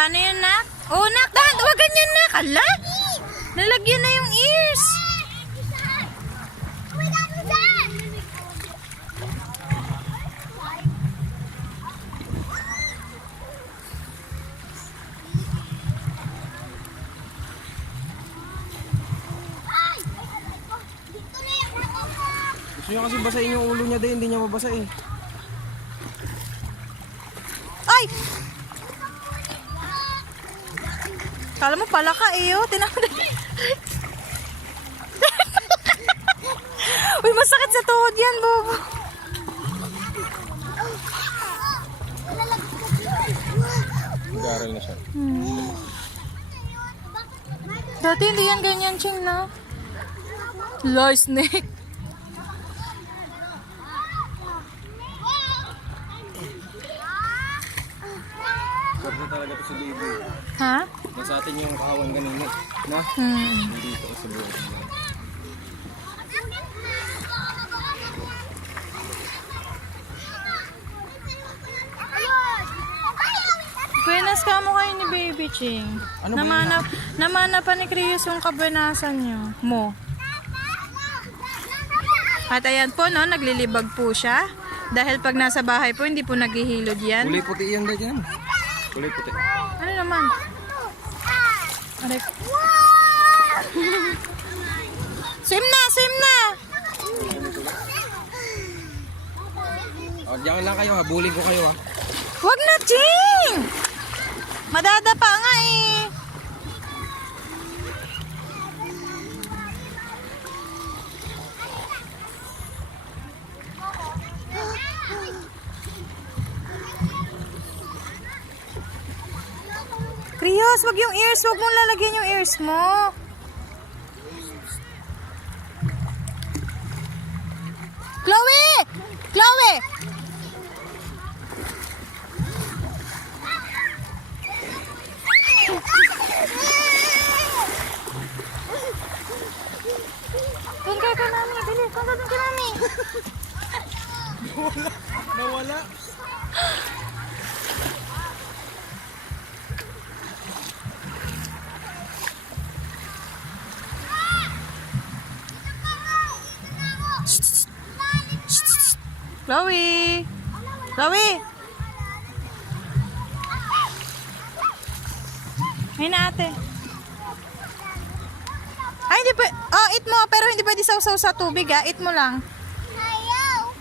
Paano yun, nak? Oh, nak, dahan. Huwag ganyan, nak. Ala? Nalagyan na yung ears. Gusto niya kasi basahin yung ulo niya din, hindi niya mabasa eh. Ay! Kala mo pala ka eh, oh. Uy, masakit sa tuhod yan, Bobo. Nag-aaral na siya. Dati hindi yan ganyan, Ching, na. Loy, snake. Ganda talaga ito si baby. Ha? Nasa atin yung kahawan kanina. Na? Hindi ito sa buhay. Buenas ka mo kayo ni Baby Ching. Ano namana pa ni Krius yung kabuenasan nyo. Mo. At ayan po, no, naglilibag po siya. Dahil pag nasa bahay po, hindi po naghihilod yan. Kulay puti yan dyan. Kulay puti. Ano naman? Aray. Swim na! Swim na! O, diyan lang kayo ha. Bullying ko kayo ha. Wag na, Ching! Madadapa nga eh. Krios, wag yung ears. Wag mong lalagyan yung ears mo. Chloe! Chloe! Doon ka kay mami. Dali, punta doon kay mami. Nawala. Chloe! Chloe! Ay na ate. Ay, hindi pwede. Oh, eat mo. Pero hindi pwede sausaw sa tubig, ah. Eat mo lang. Ayaw.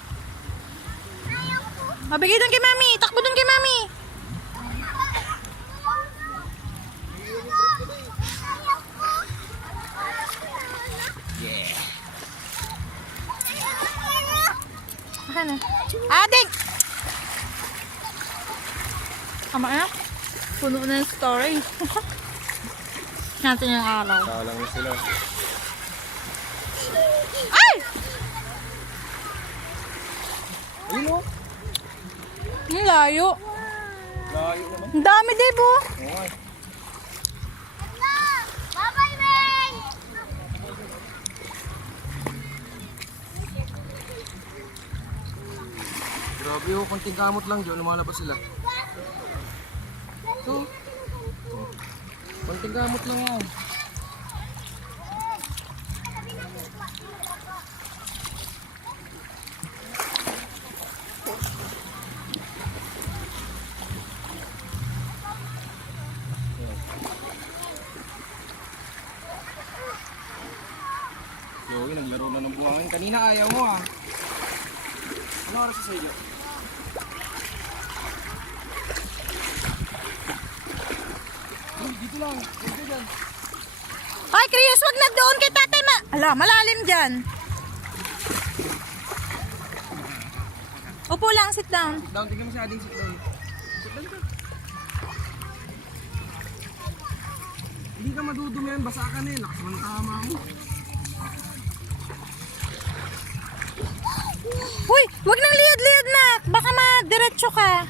Mabigay doon kay mami. Takbo doon kay mami. Akan na. Adik! Tama na. Puno na yung story. Natin yung araw. Salang na sila. Ay! Ayun o. Ang layo. Layo naman. Ang dami, Debo. Okay. Bye-bye, man. Grabe o. Konting kamot lang dyan. Lumalabas sila. Ito. Konting kamot lang yan. Yogi, naglaro na ng buhangin. Kanina ayaw mo ah. Ano oras sa iyo? Dito lang. Dito dyan. Ay, Krios, wag na doon kay tatay. Ala, malalim dyan. Upo lang, sit down. Sit down. Tingnan mo si Ading sit down. Sit down ka. Hindi ka madudumi yan. Basa ka na eh. Lakas mo ng tama mo. Uy, wag nang liad-liad na. Baka madiretso ka.